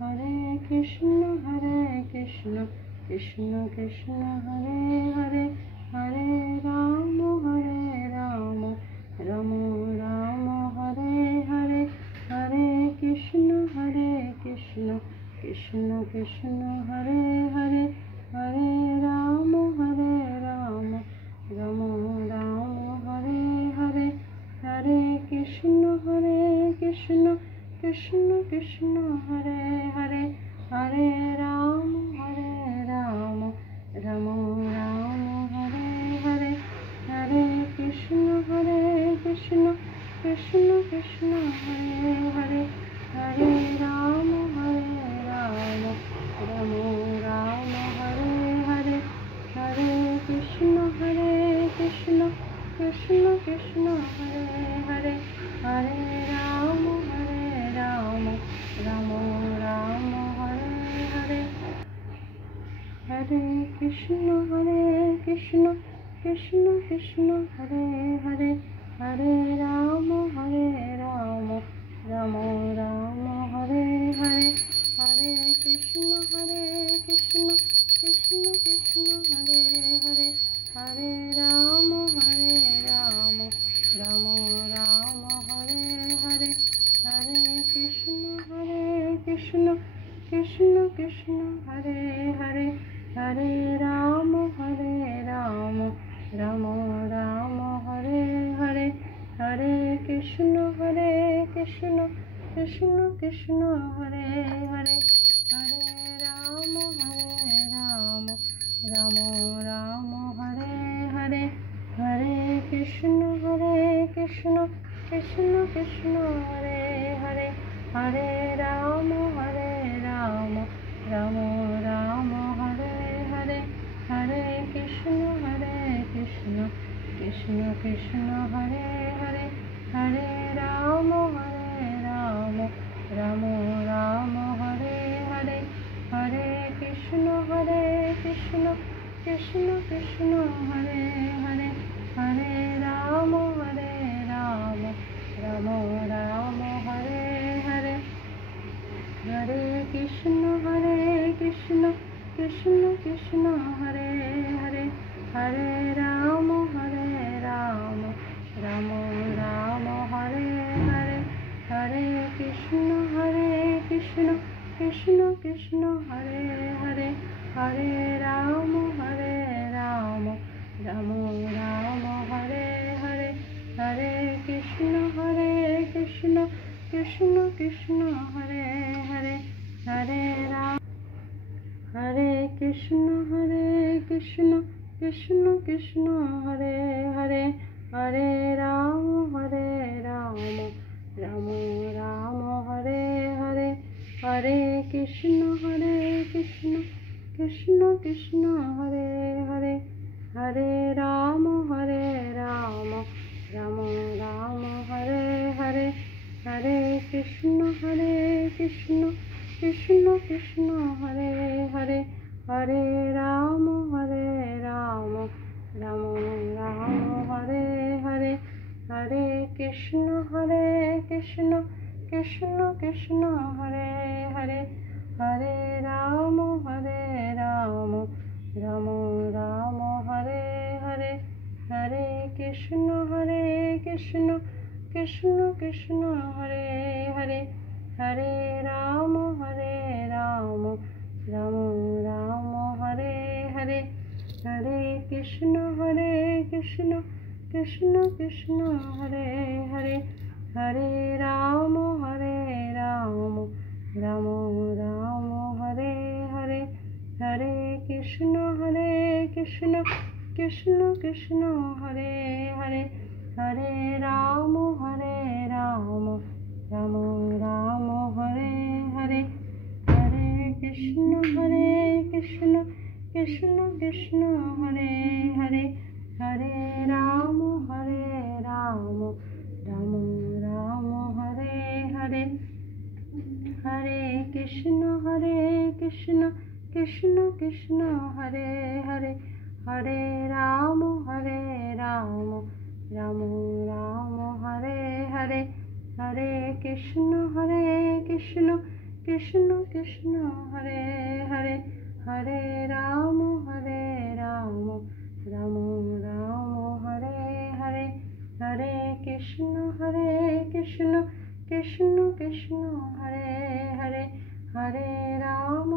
Hare Krishna, Krishna Krishna, Hare Hare, Hare Rama, Rama Rama, Hare Hare, Hare Krishna, Krishna Krishna, Hare Hare, Hare Rama, Rama Rama, Hare Hare, Hare Krishna, Krishna Krishna, Hare Hare, Hare Rama, Rama Rama, Hare Hare, Hare Krishna, Krishna Krishna, Hare Hare, Hare Rama, Rama Rama, Hare Hare, Hare Krishna, Krishna Krishna, Hare Hare, Hare Rama, Rama Rama, Hare Hare, Hare Krishna, Krishna Krishna, Hare Hare, Hare Rama, Rama Rama, Hare Hare, Hare Krishna, Krishna Krishna, Hare Hare, Hare Rama, Rama Rama, Hare Hare, Hare Krishna, Krishna Krishna, Hare Hare, Hare Rama, Rama Rama, Hare Hare, Hare Krishna, Krishna Krishna, Hare Hare, Hare Rama, Rama Rama, Hare Hare, Hare Krishna, Krishna Krishna, Hare Hare, Hare Rama, Rama Rama, Hare Hare, Hare Krishna, Krishna Krishna, Hare Hare, Hare Rama, Rama Rama, Hare Hare, Hare Krishna, Krishna Krishna, Hare Hare, Hare Rama, Rama Rama, Hare Hare, Hare Krishna, Krishna Krishna, Hare Hare, Hare Rama, Rama Rama, Hare Hare, Hare Krishna, Krishna Krishna, Hare Hare, Hare Rama, Rama Rama, Hare Hare, Hare Krishna, Krishna Krishna, Hare Hare, Hare Rama, Hare Krishna, Krishna Krishna, Hare Hare, Hare Rama, Rama Rama, Hare Hare, Hare Krishna, Krishna Krishna, Hare Hare, Hare Rama, Rama Rama, Hare Hare, Hare Krishna, Krishna Krishna, Hare Hare, Hare Rama, Rama Rama, Hare Hare, Hare Krishna, Krishna Krishna, Hare Hare, Hare Rama, Rama Rama, Hare Hare, Hare Krishna, Krishna Krishna, Hare Hare, Hare Rama, Rama Rama, Hare Hare, Hare Krishna, Krishna Krishna, Hare Hare, Hare Rama, Rama Rama, Hare Hare, Hare Krishna, Krishna Krishna, Hare Hare, Hare Rama, Rama Rama, Hare Hare, Hare Krishna, Krishna Krishna, Hare Hare, Hare Rama, Rama Rama, Hare Hare, Hare Krishna, Krishna Krishna, Hare Hare, Hare Rama, Rama Rama, Hare Hare, Hare Krishna, Krishna Krishna Krishna Hare Hare Hare Ram Ram Ram Hare Hare Hare Krishna Krishna Krishna Hare Hare Hare Ram